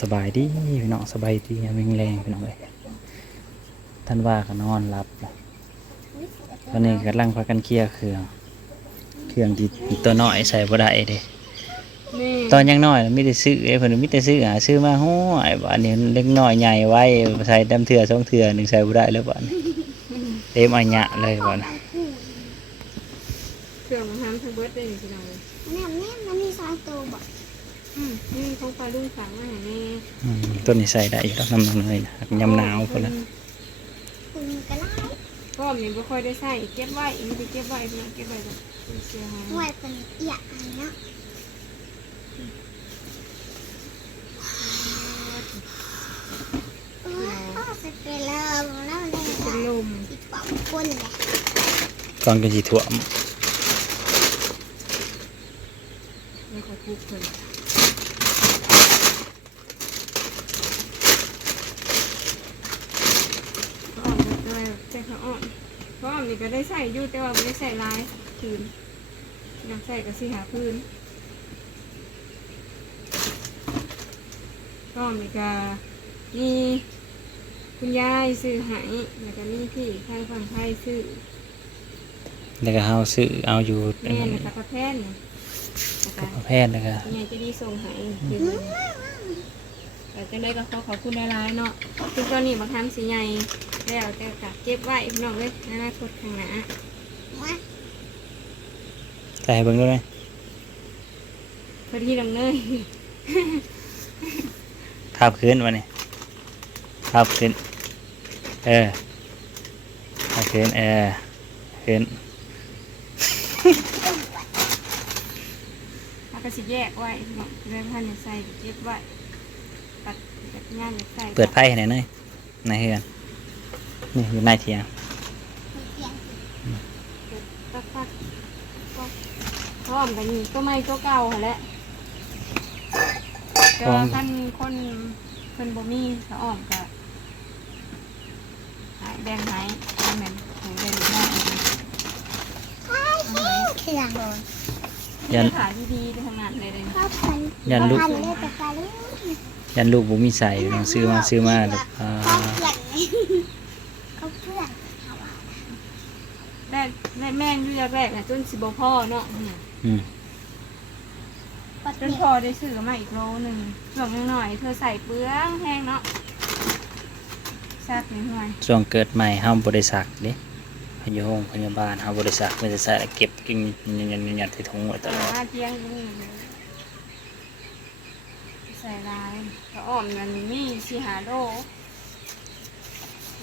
สบายดีพี่น้องสบายดียามแรงแรงพี่น้องเลยท่านว่าก็นอนหลับนะตอนนี้กำลังพากันเคลียร์เครื่องเครื่องที่ตัวน้อยใส่บ่ได้เด้นี่ตอนยังน้อยมีแต่ซื้อเอ้เพิ่นมีแต่ซื้อหาซื้อมาโห้ยบัดนี้เล็กน้อยใหญ่ไว้ใส่เต็มเทื่อสองเทื่อหนึงใส่บ่ได้แล้วบัดนี้เต็มอัญญะเลยบัดนี้เครื่องมันทำทั้งเบิร์ดได้สิน้องเลยแม่แม่มันมีสองตัวบ อกอืมนี่ของปลาลุงฝังมาให้แม่อืมตัวนี้ใส่ได้อยู่แล้วน้ำมันเลยนะยำหนาวพุ่นละคุณก็ไล่ก็มีไม่ค่อยได้ใส่เก็บไว้ไม่ได้เก็บไว้เพียงเก็บไว้แบบเสียหายห่วยเป็นเอียอันเนาะโอ้ยพ่อสเปรย์แล้วแล้วเลยเป็นลมติดปากคนเลยก่อนกันสิถ่วมไม่ค่อยคุกเลยอ่อนเลยใจเขาอ่อน เพราะมีก็ได้ใส่อยู่แต่ว่าไม่ได้ใส่ลายพื้นอยากใส่ก็สิหาพื้นก็มีก็มีคุณยายซื้อใหายแล้วก็มีพี่ไทยฝั่งไทยซื้อแล้วก็เฮาซื้อเอาอยู่แม่นะคะพระแพทย์เนี่ยนะคะประเภทแล้วก็ยังไงจะดีส่งใหายคือแต่จะได้ก็ขอขอบคุณหลายๆเนาะคือตอนนี้บางครั้งสิใหญ่ แล้วแต่กะเก็บไว้พี่น้องเลยในอนาคตข้างหน้าว่าใส่ให้เบิ่งด้วยไหมพอดีดังเลยทับขึ้นวะนี่ทับขึ้น เออทับขึ้นเออขึ้นแล้วก็สิแยกไว้พี่น้องเลยท่านจะใส่เก็บไว้ตัดจากงานจะใส่เปิดไพ่ให้หน่อยหน่อยในเฮือน นี่อยู่ในเทียงเปลี่ยนตักตักก็พร้อมกันนี่ก็ไม่ก็เก่าหั่นแหละเจอกันคนเพิ่นบ่มีสะอ่อมก็หายแบ่งหายเหมือนหายแบ่งได้ใช่เครื่องยันขายดีๆทำงานเลยเลยข้าวพันยันลูกพันเลยแต่ปลาลูกยันลูกบุมีใส่ต้องซื้อมาซื้อมาแบบอ่า ข้าวเพื่อนข้าวเพื่อน แร กแรกแม่งเลือกแรกนะจนสิบพ่อเนาะอืมปัดจนเปียพอได้ซื้อมาอีกโลหนึ่งส่วนหน่อยๆเธอใส่เปลืองแห้งเนาะแซ่บนิดหน่อยช่วงเกิดใหม่เฮาบริษัทเด้อยู่โรงพยาบาลเฮาบริษัทไม่ได้ใส่แล้วเก็บกินยันยันยันที่ถุงไว้ตลอดมาเที่ยงนี่ใส่ลายก็อ้อมมันมีสีหาโล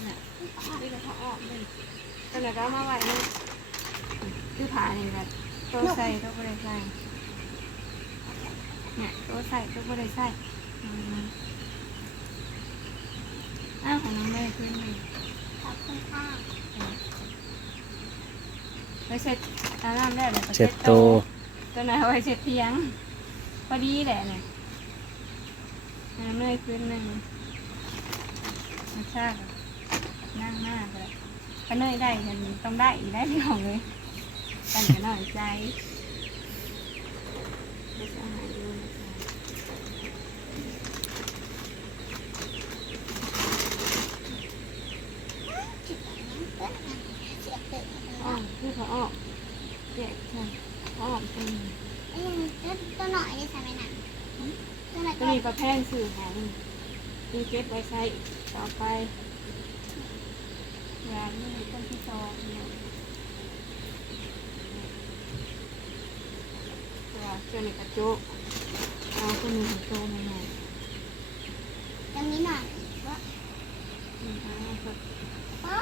น่ะนี่ก็เขาอ้อมเลยก็เลยก็เอามาไว้นี่ คือผ่านี่แบบตัวใส่ตัวไม่ได้ใส่เนี่ยตัวใส่ตัวไม่ได้ใส่อืมอ้าวของน้องไม่ได้ขึ้นเลยขอบคุณค่ะไปเสร็จอาบน้ำได้เลยเสร็จโตตัวไหนเอาไว้เสร็จเพียงพอดีแหละเนี่ยน้ำเนยคืนหนึ่งมาชาตินั่งมากเลยก็เนยได้ฉันต้องได้อีกได้ที่ของเลย กันจะหน่อยใจเดี๋ยวจะเอาให้ดูนะคะอ้อมคือเขาอ้อมแยกใช่อ้อมเป็นเอ้ยตัวหน่อยนี่ใช่ไหมนะตัวหน่อยก็มีประเภทสื่อหางมีเก็บไว้ใช้ต่อไปยานี่ต้นที่สองเนี่ยตัว เจ้านี่กระจุกเอาตัวนี้หัวโตมาหน่อยตรงนี้หน่อยว่านี่เอาเอาอ๋อ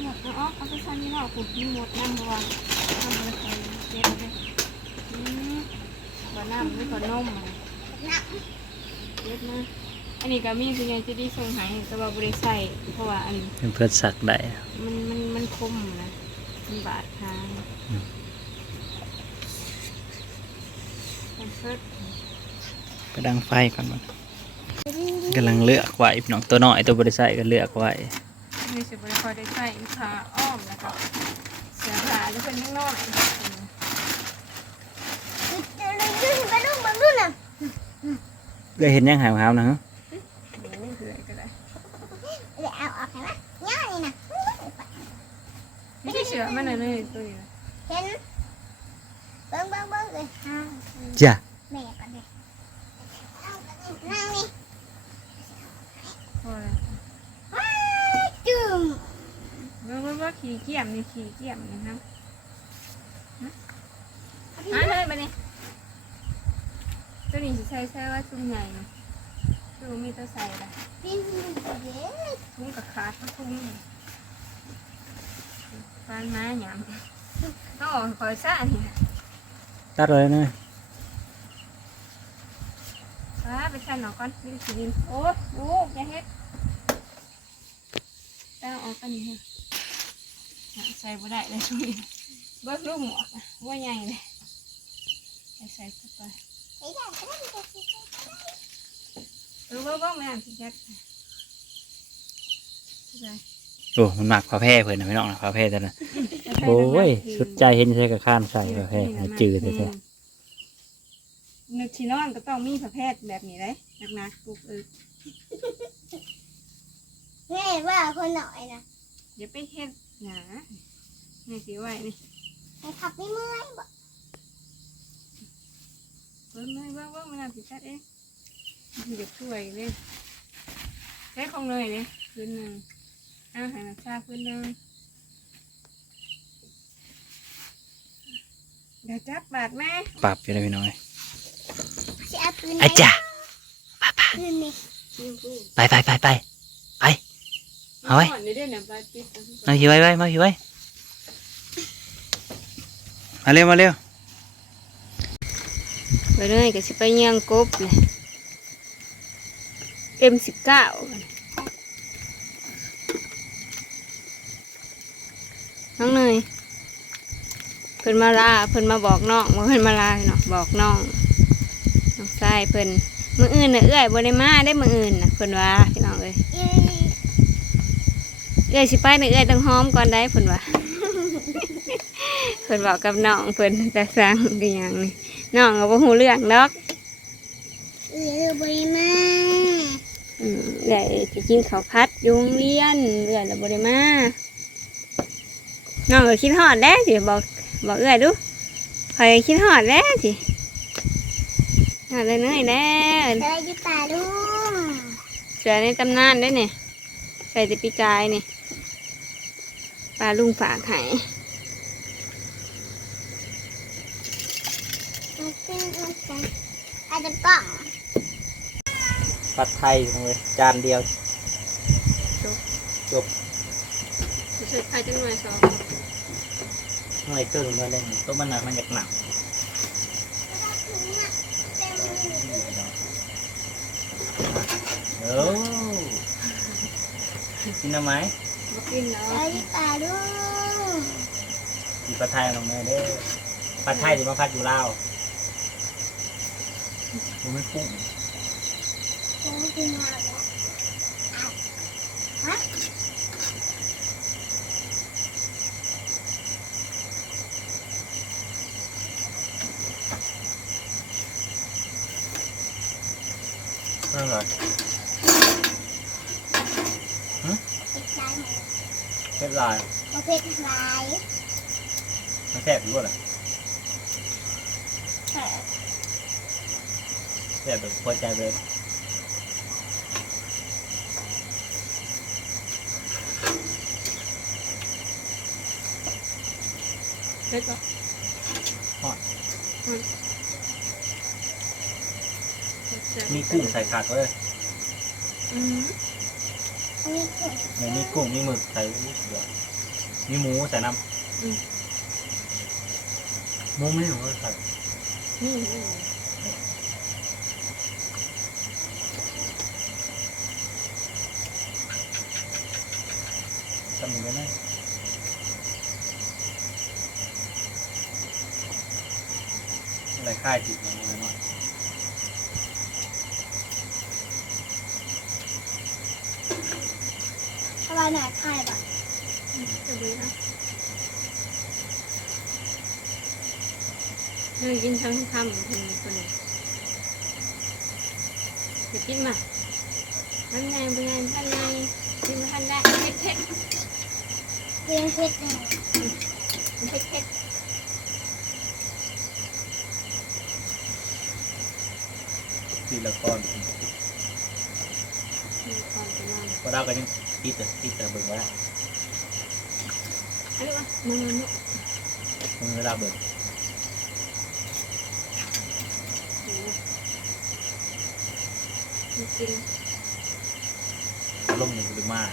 หมดเอาออกเอาไปใส่นี่เนาะปุ๊บนี่หมดน้ำบัวน้ำบัวใส่เก็บไว้อืมบัวน้ำนี่ก็นมอะหนักเยอะมากอันนี้ก็มีคุณยายจะได้ส่งใหายแต่ว่าบริใส่เพราะว่าอันเป็นเพื่อนสักได้มันมันมันคมนะมันบาดทาง อืม มันเฟิด ไปดังไฟก่อนมันกำลังเลือกไว้พี่น้องตัวน้อยตัวบริษัทก็เลือกไว้มีสิบริคอยได้ใส่ผ้าอ้อมแล้วก็เสื้อผ้าหรือเป็นนิดหน่อยเดี๋ยวเรายืนไปดูบังดูน่ะก็เห็นยังหายหาวนะฮะเดี๋ยวนี่คืออะไรก็ได้เดี๋ยวเอาออกให้ไหมย่านี่นะไม่ใช่เสือมันนะเนยตัวนี้นะเห็น เบิ้งเบิ้งเบิ้งเลยห้าจ้ะแม่ก่อนเลยนั่งนี่พอแล้วจุ่มว่าว่าว่าขี่เกี่ยมนี่ขี่เกี่ยมนะครับฮะเลยมาเนี่ยตัวนี้สิใช้ใช้ว่าตุ้มใหญ่นะตัวมีตัวใส่ละปิ้งเย้ทุ่งกับขาดทุ่งฟานม้าหยามต้องออกคอยซ่านี่ตัดเลยนะว้าไปใส่หนอก่อนนี่สีดินโอ้ลูกอย่าเฮ็ดต้องออกกันนี่ใส่บ่ได้เลยช่วงนี้เบิกลูกหมวกอะว่าใหญ่เลย ใส่เข้าไปไอ้ย่าก็ได้ก็สิเออว่าว่าแม่พี่แจ็คใส่โอ้มันหมักผ้าแพร่เพื่อนนะไม่น้องนะผ้าแพร่แต่ละโอ้ยสุดใจเห็นใช่กับข้านใส่ผ้าแพร่ให้จืดแท้นึกชีนอนก็ต้องมีประเภทแบบนี้เลยหนักๆปลูกเออแม่ว่าคนหน่อยนะอย่าไปเฮ็ดหนาแม่สิไว้นี่ไอ้ขับไม่เมื่อยบ่เพิ่นเลยว่าว่ามันสิจัดเองมันจะช่วยเลยใช้ของเลยเลยคืนหนึ่ง อาหารนักชาคืนหนึ่งเดี๋ยวจับบาดแม่ๆปรับอยู่เลยพี่น้อยจะเอาปืนอาจ้ะปืนนี่ไปไปไปไปเอาไว้ก่อนเดี๋ยวเดี๋ยวเนี่ยบาดปิดมาอยู่ไว้ไว้มาอยู่ไว้มาเร็วมาเร็วไปเลยก็สิไปเยี่ยงกบเลยเอ็มสิบเก้า น้องเนยเพิ่นมาลาเพิ่นมาบอกน้องว่าเพิ่นมาลาเนาะบอกน้องน้องชายเพิ่นมืออื่นน่ะเอื้อยบ่ได้มาได้มืออื่นน่ะเพิ่นว่าพี่น้องเอ้ยอีเอื้อยสิไปน่ะเอื้อยต้องหอมก่อนได้เพิ่นว่าเพิ่นบอกกับน้องเพิ่นแต่สั่งก็หยังนี่น้องก็บ่ฮู้เรื่องดอกเออบริมาอืมเอื้อยสิกินข้าวผัดอยู่โรงเรียนเอื้อยแล้วบ่ได้มา น้องก็คิดฮอดแล้วสิบอกบอกเอื้อยดูข่อยคิดฮอดแล้วสิฮอดเลยเนยแล้วเจออยู่ป่าลุงเสือในตำนานได้เนี่ยใส่แติปีกายนี่ปลาลุงฝากไห้มันเป็นมันเป็นอาจจะกล่องผัดไทยเลยจานเดียวใส่ไข่จังหน่อยสอง หน่วยครึ่งมาเลยตัวมันหน่ะมันอยากหนักเออกินน้ำไหมกินเนาะอยู่ป่าลุงกินผัดไทยลงเลยเด้อผัดไทยจะมาผัดอยู่เล่าวมันไม่กุ้งเจอกินมาแล้วฮะ นั่นเหรอติดใจหมดเผ็ดลายประเภทลายมันแซ่บอยู่บ่ล่ะเออแซ่บแบบพอใจเลยเล็กก็ มีกุ้งใส่ขาดเลยอืมมีเผ็ดไม่มีกุ้งมีหมึกใส่นิดเดียวมีหมูใส่น้ำหมูไม่หมูใส่นี่ทำยังไงนะอะไรค่ายติดอย่าง เงี้ยเนาะเพราะว่าหน่อยไข่แบบจะดูนะเฮ้ยกินทั้งคำคนคนนี้จะกินมาท่านไงเป็นไงท่านไงกินมาท่านได้เผ็ดเผ็ดเพียงเพ็ดหนึ่งเผ็ดเผ็ดทีละก้อนมีความเป็นมันพอเราก็ยัง ติดแต่ติดแต่เบิ่งว่าอันนี้วะมันมันเนาะมันเวลาเบิ่งมันกินลมหนึ่งหรือมาก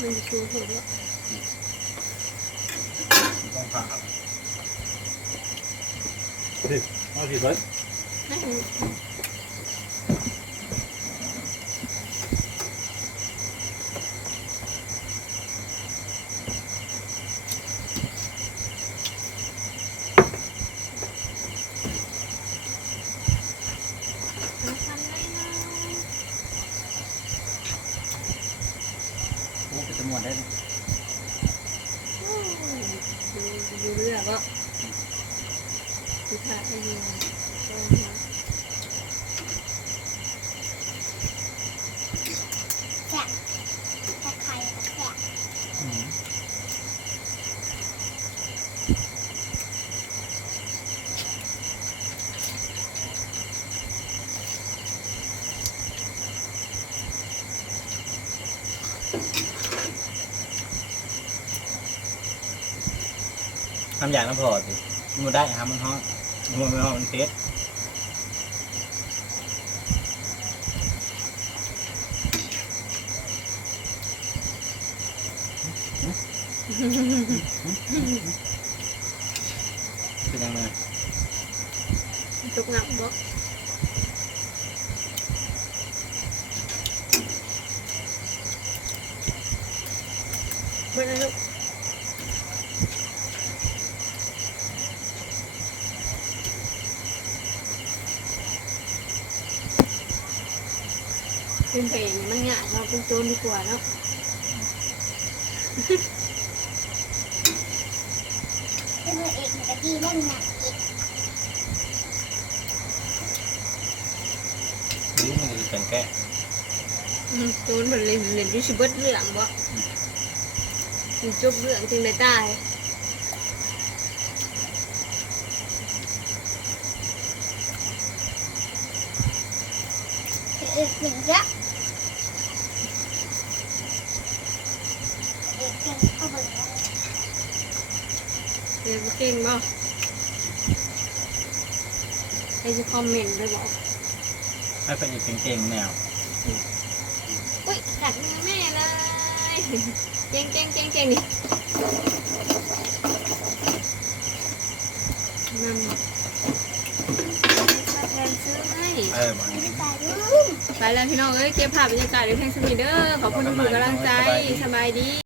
มันจะชูหัวแล้วต้องผ่าสิเอาสิเบิ้ลนั่นเอาทำได้นะ โอ้เป็นจำนวนได้ ดูดูเรื่องก็ดูท่าให้ดูเออ แฉะตะไคร้กับแฉะ ทำอย่างน้ำพอสิมันได้ฮะมันฮ้อนมันไม่ฮ้อนมันเทสเป็นยังไงตุกหนักบ่เมื่อไรลูก เป็นเพลงมันง่ายเราเป็นโจรดีกว่าเนาะเป็นมือเอกมันก็ดีเล่นหนักอีกนี่มันจะเป็นแก้โจรมันเล่นเล่นอยูชิเบิดเรื่องบ่จบเรื่องจึงได้ตายเอกหนึ่งเยอะเอกเก่งเข้าเบิ่งแล้ว เรียนเก่งบ่ใครจะคอมเมนต์ไปบอกให้เป็นอีกเก่งๆแนวอุ้ยกัดมือแม่เลยเก่งเก่งเก่งเก่งนี่นำมาแทนซื้อให้ เออมาไม่ตายลูกไปแล้วพี่น้องเอ้ยเก็บภาพบรรยากาศในเพลงสมีเดอร์ขอบคุณทุกกำลังใจสบายดี